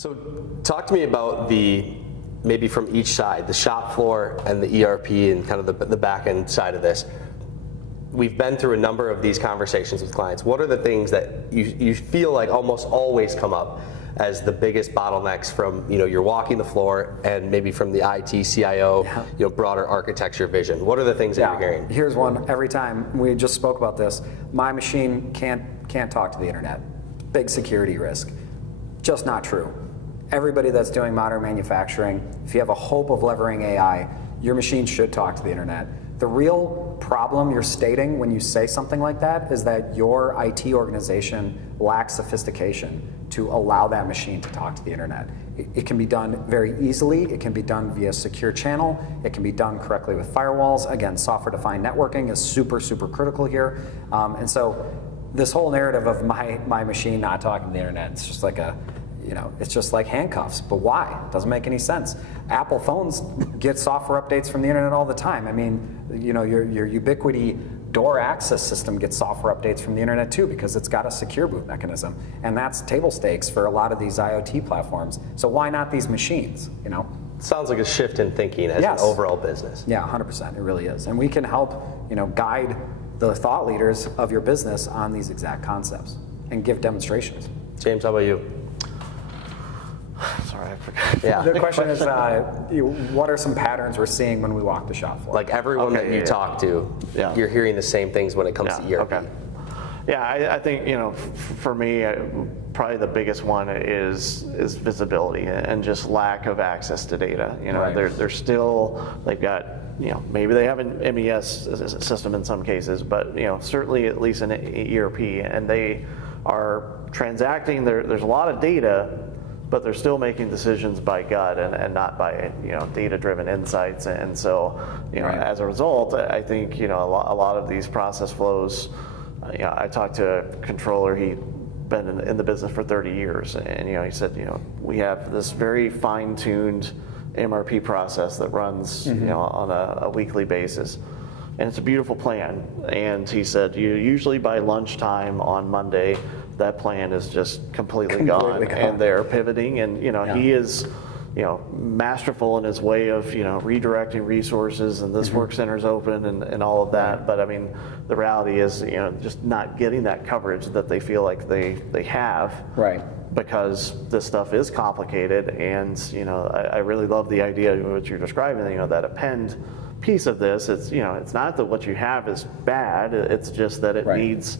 So talk to me about maybe from each side, the shop floor and the ERP and kind of the back end side of this. We've been through a number of these conversations with clients. What are the things that you feel like almost always come up as the biggest bottlenecks from, you're walking the floor and maybe from the IT, CIO, broader architecture vision? What are the things that you're hearing? Here's one every time. We just spoke about this. My machine can't talk to the internet. Big security risk. Just not true. Everybody that's doing modern manufacturing, if you have a hope of leveraging AI, your machine should talk to the internet. The real problem you're stating when you say something like that is that your IT organization lacks sophistication to allow that machine to talk to the internet. It can be done very easily. It can be done via secure channel. It can be done correctly with firewalls. Again, software-defined networking is super, super critical here. And so this whole narrative of my machine not talking to the internet, it's just like it's just like handcuffs. But why? It doesn't make any sense. Apple phones get software updates from the internet all the time. I mean, your Ubiquiti door access system gets software updates from the internet too, because it's got a secure boot mechanism. And that's table stakes for a lot of these IoT platforms. So why not these machines, Sounds like a shift in thinking as an overall business. Yeah, 100%, it really is. And we can help, guide the thought leaders of your business on these exact concepts and give demonstrations. James, how about you? Sorry, I forgot. Yeah. The question is, what are some patterns we're seeing when we walk the shop floor? Like everyone that you talk to, you're hearing the same things when it comes to ERP. Okay. Yeah, I think, for me, probably the biggest one is visibility and just lack of access to data. They're still, they've got, maybe they have an MES system in some cases, but, certainly at least an ERP, and they are transacting, there's a lot of data, but they're still making decisions by gut and not by data-driven insights. And so as a result, I think a lot of these process flows. I talked to a controller. He'd been in the business for 30 years, and he said we have this very fine-tuned MRP process that runs on a weekly basis, and it's a beautiful plan. And he said usually by lunchtime on Monday, that plan is just completely gone, and they're pivoting, and he is masterful in his way of redirecting resources, and this work center is open and all of that. But I mean, the reality is just not getting that coverage that they feel like they have, right? Because this stuff is complicated, and I really love the idea of what you're describing, that append piece of this. It's it's not that what you have is bad, it's just that it needs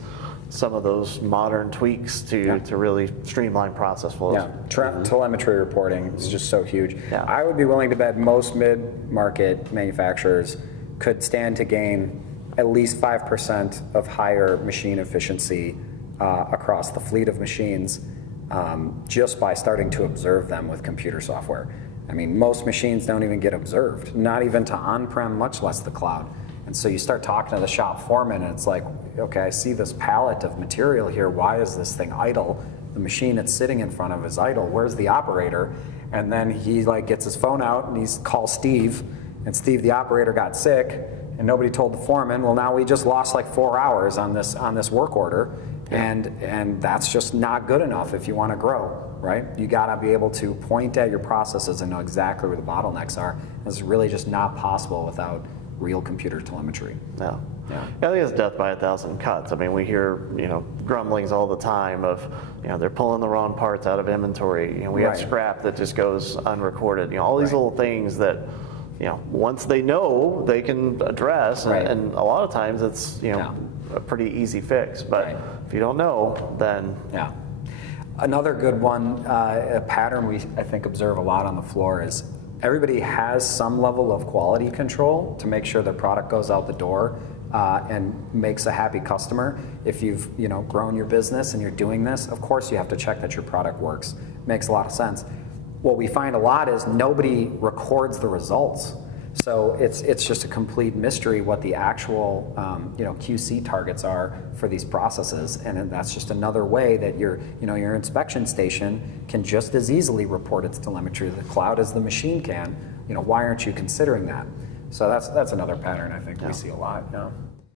some of those modern tweaks to really streamline process flows. Yeah, telemetry reporting is just so huge. Yeah. I would be willing to bet most mid-market manufacturers could stand to gain at least 5% of higher machine efficiency across the fleet of machines just by starting to observe them with computer software. I mean, most machines don't even get observed, not even to on-prem, much less the cloud. And so you start talking to the shop foreman, and it's like, okay, I see this pallet of material here. Why is this thing idle? The machine it's sitting in front of is idle. Where's the operator? And then he gets his phone out and he calls Steve, and Steve, the operator, got sick, and nobody told the foreman. Well, now we just lost 4 hours on this work order, and that's just not good enough if you want to grow, right? You got to be able to point at your processes and know exactly where the bottlenecks are. It's really just not possible without real computer telemetry. Yeah, I think it's death by 1,000 cuts. I mean, we hear grumblings all the time of they're pulling the wrong parts out of inventory. We have scrap that just goes unrecorded. All these little things that once they know, they can address, and a lot of times it's a pretty easy fix. But if you don't know, then Another good one, a pattern I think observe a lot on the floor is everybody has some level of quality control to make sure their product goes out the door and makes a happy customer. If you've grown your business and you're doing this, of course you have to check that your product works. Makes a lot of sense. What we find a lot is nobody records the results. So it's just a complete mystery what the actual QC targets are for these processes, and that's just another way that your inspection station can just as easily report its telemetry to the cloud as the machine can. Why aren't you considering that? So that's another pattern I think we see a lot.